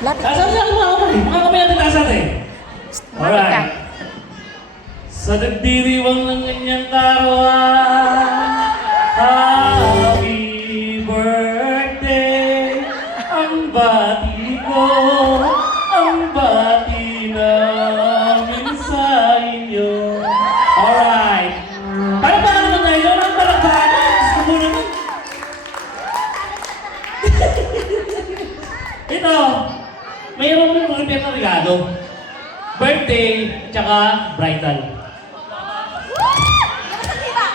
Lapit. Asan siya mga kamay? Mga kamay natin nasa natin. Lapit ka. Sa nagdiriwang ng kanyang karawan, happy birthday, ang bati ko, ang bati namin sa inyo. Alright. Para ba naman na yun? Ang palakpakan. Gusto mo naman. Ito, mayroon ng mga na regalo. Birthday, tsaka bridal.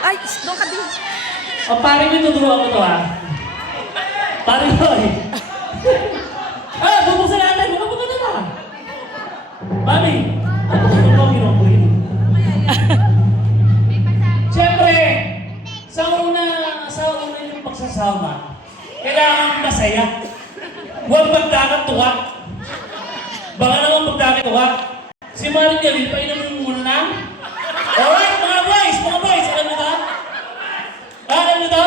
Ay, doon ka din. O pare ko, tuturuan ko to ha. Pare ko eh. Bubuksan natin. Bubuksan na na. Mami, bubuksan mo ang ginong ko yun. Siyempre, sa una yung pagsasama, kailangan masaya. Huwag magkakatuwa. Baka naman magkakatuwa. Si Maring Galil, painom mo muna na. Alright, mga boys, alam mo ba? Alam mo to?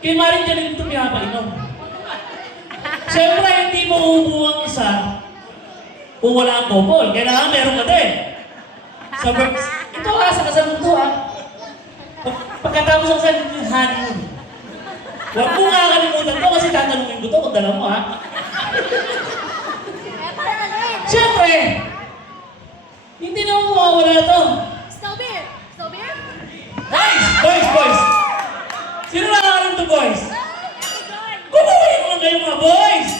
Kay Maring Galil ito pinapainom. Siyempre, hindi mo umuha ang isa kung wala ang couple. Kailangan meron ka din. Sa birth, ito ha, sa kasal mo to ha. Pagkatapos ang kasal, yung honeymoon. Huwag mo nga kalimutan to kasi tatanungin ko to kung dala mo ha. Siyempre, hindi na mawawala to. Snow beer! Snow beer? Nice! Boys! Sino nakakaroon to, boys? Gumuhin mo lang kayo mga boys!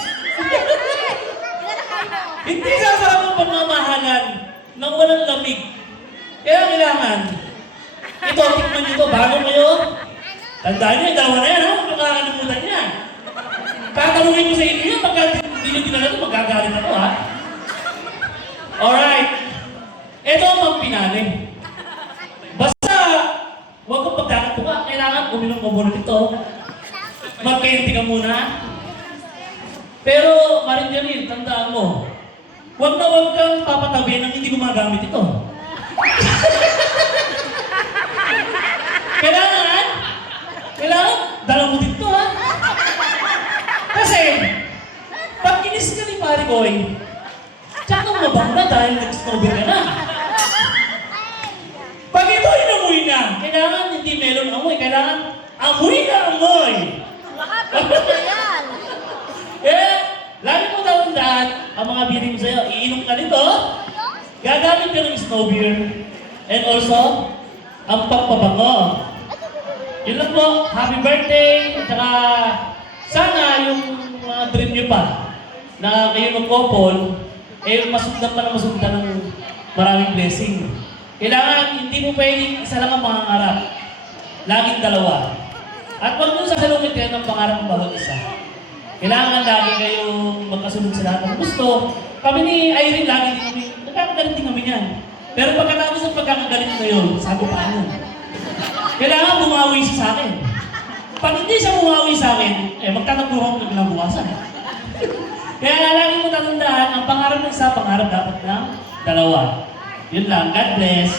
Hindi sasarap ang pagmamahalan ng walang lamig. Kaya kailangan, ito, tikman nyo to, bago kayo. Tandaan nyo, dawa na yan, ha? Huwag makakalimutan yan. Tatanungin ko sa inyo yan, pagka hindi nyo dinala ito, magagalit ako, ha? Alright. Ito ang pampinali. Basta, huwag kang pagdakat po ka. Kailangan uminom ka muna nito. Magkenti ka muna. Pero, Maring Galil, tandaan mo, huwag na huwag kang papatabi nang hindi gumagamit ito. Kailangan, dala mo dito ha. Kasi, pag kinis ka ni Pare Koy, tsaka mabang na dahil nag-snowbeer ka na. Pag ito inamoy na, kailangan hindi melon amoy, kailangan amoy na amoy. Ayan! Lagi mo tandaan, ang mga biling mo sa'yo, iinom ka nito, gagamit ka ng snowbeer, and also, ang pagpabango. Yun lang po, happy birthday, at saka sana yung dream nyo pa, na kayo mag-couple, masundan pa na masundan ng maraming blessing. Kailangan, hindi mo pwedeng isa lang ang mangangarap. Laging dalawa. At huwag nyo sasalungit kayo ng pangarap ng bawat isa. Kailangan lagi kayong magkasunod sa lahat ng gusto. Kami ni Irene, lagi din kami, nagkakagalit din kami niyan. Pero pagkatapos ng pagkakagalit na yun, sabi pa ano, kailangan bumawi siya sa akin. Pag hindi siya bumawi sa akin, magtatakbo ako ng kinabukasan. Kaya lagi mo tatandaan, ang pangarap ng isa, pangarap dapat ng dalawa. Yun lang. God bless.